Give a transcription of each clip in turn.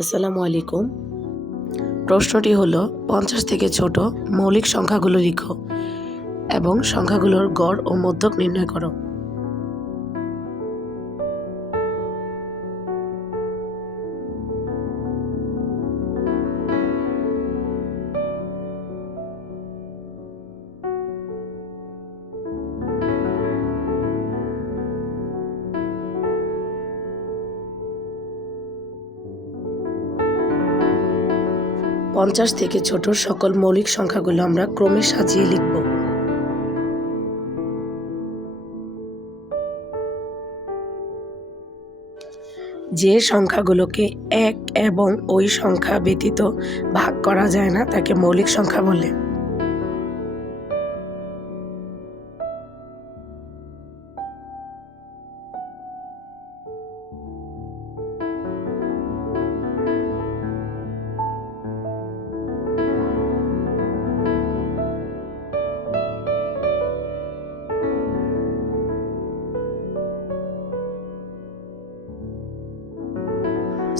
আসসালামু আলাইকুম। প্রশ্নটি হলো ৫০ থেকে ছোট মৌলিক সংখ্যাগুলো লিখো এবং সংখ্যাগুলোর গড় ও মধ্যক নির্ণয় করো। পঞ্চাশ থেকে ছোট সকল মৌলিক সংখ্যাগুলো আমরা ক্রমে সাজিয়ে লিখব। যে সংখ্যাগুলোকে এক এবং ওই সংখ্যা ব্যতীত ভাগ করা যায় না তাকে মৌলিক সংখ্যা বলে।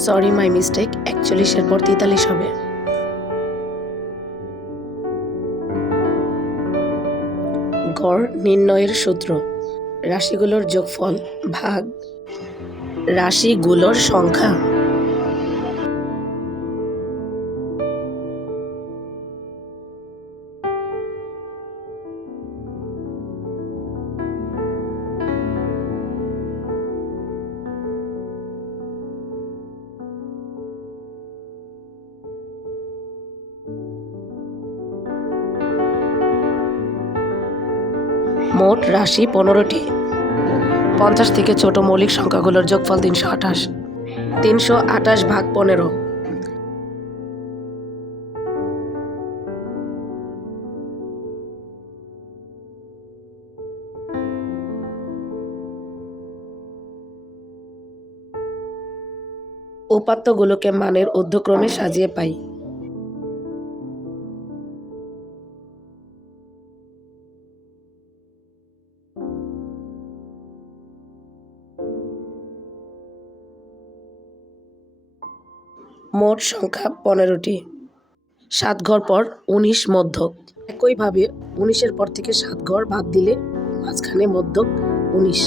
সরি, মাই মিস্টেক, ৪১-এর পর ৪৩ হবে। গড় নির্ণয়ের সূত্র: রাশিগুলোর যোগফল ভাগ রাশিগুলোর সংখ্যা। মোট রাশি ১৫টি। ৫০ থেকে ছোট মৌলিক সংখ্যাগুলোর যোগফল ৩২৮। ৩২৮ ভাগ ১৫। উপাত্তগুলোকে মানের ঊর্ধ্বক্রমে সাজিয়ে পাই। মোট সংখ্যা ১৫টি। ৭ ঘর পর ১৯ মধ্যক। একইভাবে ১৯-এর পর থেকে ৭ ঘর বাদ দিলে মাঝখানে মধ্যক ১৯।